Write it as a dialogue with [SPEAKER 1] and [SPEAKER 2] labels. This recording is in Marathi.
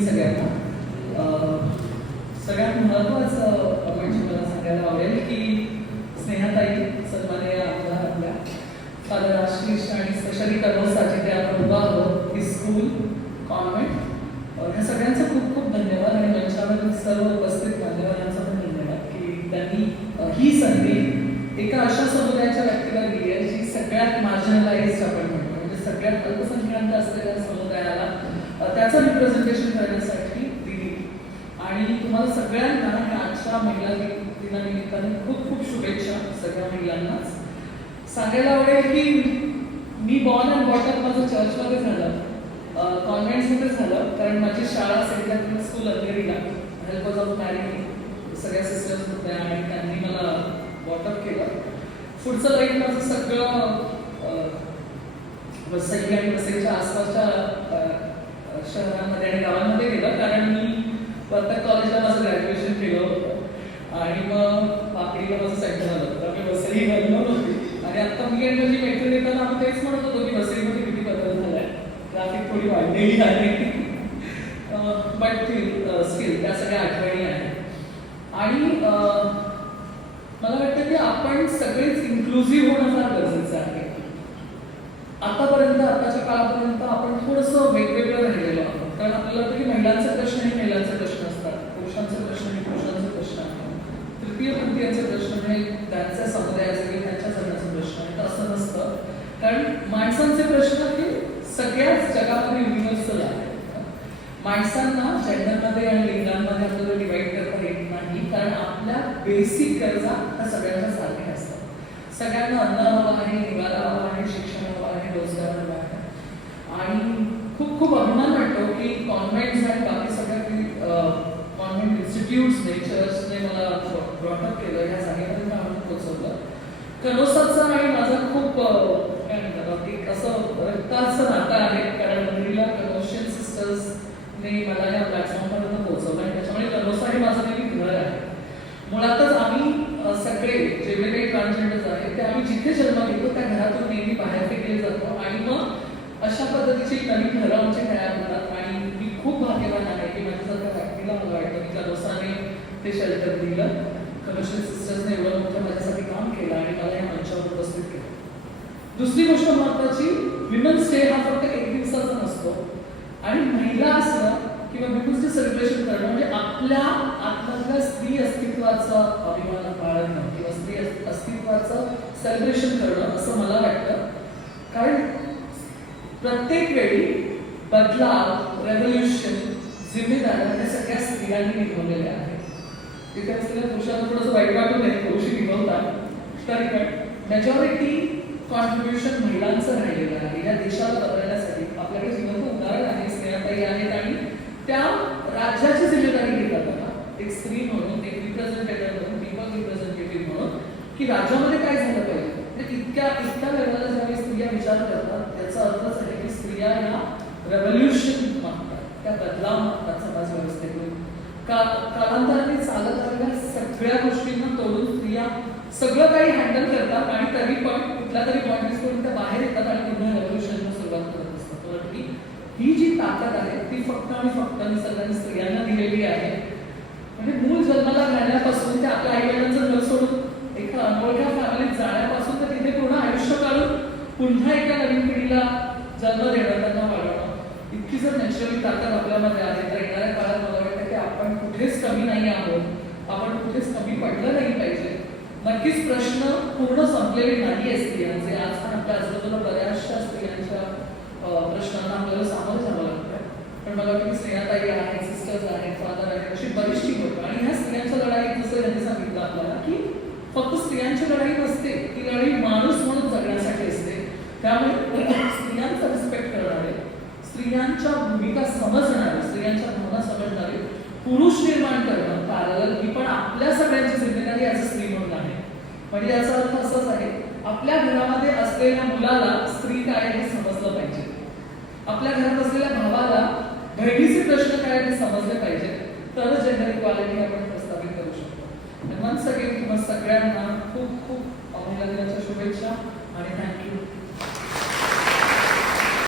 [SPEAKER 1] सगळ्यांना. सगळ्यात महत्त्वाचं म्हणजे मला सांगायला आवडेल की स्नेहाताई सन्माननीय आमदार आपल्या फादर आशिष आणि स्पेशली कर्मचारी ते आपण उभा आहोत ही स्कूल कॉन्व्हेंट ह्या सगळ्यांचं खूप खूप धन्यवाद आणि मंचावर सर्व उपस्थित मान्यवरांचा पण धन्यवाद की त्यांनी ही संधी एका अशा समुदायाच्या व्यक्तीला दिली आहे जी सगळ्यात मार्जिनलाइज आपण म्हणतो म्हणजे सगळ्यात अल्पसंख्याक असलेल्या समुदायाला अं, त्याचं रिप्रेझेंटेशन करण्यासाठी दिली. आणि तुम्हाला सगळ्यांना ह्या आजच्या महिला दिनानिमित्ताने खूप खूप शुभेच्छा सगळ्या महिलांनाच. सांगायला आवडेल की मी बॉर्न अँड बॉटअप माझं चर्चमध्ये झालं. कॉन्व्हेंट्समध्ये झालं. कारण माझी शाळा सेंटर स्कूल अंधेरीला. हेल्प ऑफ मॅरी सगळ्या सिस्टर्स होत्या आणि त्यांनी मला वॉटअप केलं. पुढचं लाईफ माझं सगळं वसई आणि वसईच्या आसपासच्या शहरांमध्ये आणि गावांमध्ये गेलं कारण मी प्रत्येक कॉलेजला माझं ग्रॅज्युएशन केलं होतं. आणि मग पापडीला माझं सेंटर झालं होतं. मी वसई बनलो होती आणि आत्ता मी आणि माझी मैत्रीण येताना आम्ही तेच म्हणत होतो की वसईमध्ये किती बदल झालाय. ट्रॅफिक थोडी वाढलेली आहे. बट स्किल त्या सगळ्या आठवणी आहेत. आणि मला वाटतं की आपण सगळेच इन्क्लुझिव्ह होणं फार गरजेचं आहे आतापर्यंत आताच्या काळापर्यंत आपण थोडंसं वेगवेगळं राहिलेलो आहोत कारण आपल्याला वाटतं की महिलांचे प्रश्न हे महिलांचे प्रश्न असतात पुरुषांचे प्रश्न हे पुरुषांचे प्रश्न आहेत तृतीय तृतीयांचे प्रश्न म्हणजे त्यांच्या समुदायाचे किंवा त्यांच्या जगण्याचे प्रश्न आहे. असं नसतं. कारण माणसांचे प्रश्न हे सगळ्याच जगामध्ये युनिव्हर्सल आहे माणसांना जेंडरमध्ये आणि लिंगांमध्ये आपल्याला डिवाईड करता येत नाही. कारण आपल्या बेसिक गरजा ह्या सगळ्यांच्या सारख्या असतात. सगळ्यांना अन्न हवं आहे निवारा हवा आहे शिक्षण हवं आहे रोजगार हवा आहे. आणि खूप खूप अभिमान वाटतो की कॉन्व्हेंट्स आणि बाकी सगळ्या कॉन्व्हेंट लेक्चरर्सने मला ब्रॉटअप केलं. ह्या जागेमध्ये मी आणून पोचवलं कनोसाचा आणि माझा खूप काय म्हणतात एक असं रक्ताचं नातं आहे. कारण मंदिरीला कनोशियन सिस्टर्सने मला या प्लॅटफॉर्मपर्यंत पोहोचवलं आणि त्याच्यामुळे कनोसा हे माझं नेहमी घर आहे. मुळातच आम्ही सगळे जे काही ट्रान्सजेंडर्स आहेत ते आम्ही जिथे जन्म घेतो त्या घरातून नेहमी बाहेर फेकले जातो. आणि मग अशा पद्धतीची नवीन घरं आमच्या तयार होतात आणि मी खूप भाग्यवान आहे की माझ्यासारख्या व्यक्तीला मला वाटतं की कलोसाने ते शेल्टर दिलं. कमर्शियल सिस्टर्सने एवढं मोठं माझ्यासाठी काम केलं आणि मला या मंचावर उपस्थित केलं. दुसरी गोष्ट महत्वाची विमेन्स डे हा फक्त एक दिवसाचा नसतो. आणि महिला असणं किंवा विमेन्स डे सेलिब्रेशन करणं म्हणजे आपल्या आतमधल्या स्त्री अस्तित्वाचा अभिमान बाळगणं किंवा स्त्री अस्तित्वाचं सेलिब्रेशन करणं असं मला वाटतं. कारण प्रत्येक वेळी बदलाव रेव्होल्युशन जिम्मेदार या सगळ्या स्त्रियांनी निभवलेल्या आहेत. तिथे असलेल्या पुरुषांना थोडंसं वाईट वाटू नये पुरुषी निभवतात तरी पण मेजॉरिटी कॉन्ट्रीब्युशन महिलांचं राहिलेलं आहे. या देशाला बदलण्यासाठी आपल्याकडे जिवंत उदाहरण आहे स्नेहाताई आहेत आणि त्या राज्याची जिम्मेदारी घेतात एक स्त्री म्हणून एक रिप्रेझेंटेटिव्ह म्हणून पीपल रिप्रेझेंटेटिव्ह म्हणून की राज्यामध्ये काय झालं पाहिजे? म्हणजे इतक्या इतक्या लेवलला ज्यावेळी स्त्रिया विचार करतात त्याचा अर्थच आहे की स्त्रिया या रेव्होल्युशन मागतात. त्या बदलाव मागतात समाज व्यवस्थेतून कालांतराने चालत आलेल्या सगळ्या गोष्टींना तोडून स्त्रिया सगळं काही हँडल करतात आणि तरी पण कुठला तरी पॉईंट करून त्या बाहेर येतात आणि पुन्हा रेव्होल्युशनला सुरुवात करत असतात. की ही जी ताकद आहे ती फक्त आणि फक्त निसर्गाने स्त्रियांना दिलेली आहे. म्हणजे मूळ जन्माला घालण्यापासून ते आपल्या आई वडिलांचं घर सोडून एका अनोळख्या फॅमिलीत जाण्यापासून तर तिथे पूर्ण आयुष्य काढून पुन्हा एका नवीन पिढीला जन्म देणं त्यांना वाढवणं. इतकी जर नॅचरली ताकद आपल्यामध्ये आहे तर येणाऱ्या काळात मला आपण कुठेच कमी नाही आहोत. आपण कुठेच कमी पडलं नाही पाहिजे. नक्कीच प्रश्न पूर्ण संपलेले नाही आहे स्त्रियांचे. आज पण आपल्या आजूबाजूला बऱ्याचशा स्त्रियांच्या प्रश्नांना आपल्याला सामोरं जावं लागतं पण मला वाटतं की स्नेहाताई आहेत सिस्टर्स आहेत फादर आहेत अशी बरीचशी लोक आणि ह्या स्त्रियांच्या लढाईत जसं त्यांनी सांगितलं आपल्याला की फक्त स्त्रियांची लढाई नसते ती लढाई माणूस म्हणून जगण्यासाठी असते. त्यामुळे स्त्रियांचा रिस्पेक्ट करणारे स्त्रियांच्या भूमिका समजणारे स्त्रियांच्या भावना समजणारे पुरुष निर्माण करणं कारण ही पण आपल्या सगळ्यांची जिम्मेदारी ॲज अ स्त्री म्हणून आहे. म्हणजे याचा अर्थ असाच आहे आपल्या घरामध्ये असलेल्या मुलाला स्त्री काय हे समजलं पाहिजे. आपल्या घरात असलेल्या भावाला बहिणीचे प्रश्न काय आहे समजले पाहिजे तर जेंडर इक्वालिटी आपण प्रस्थापित करू शकतो. मन सगळे तुम्हाला सगळ्यांना खूप खूप अभिनंदनाच्या शुभेच्छा आणि थँक्यू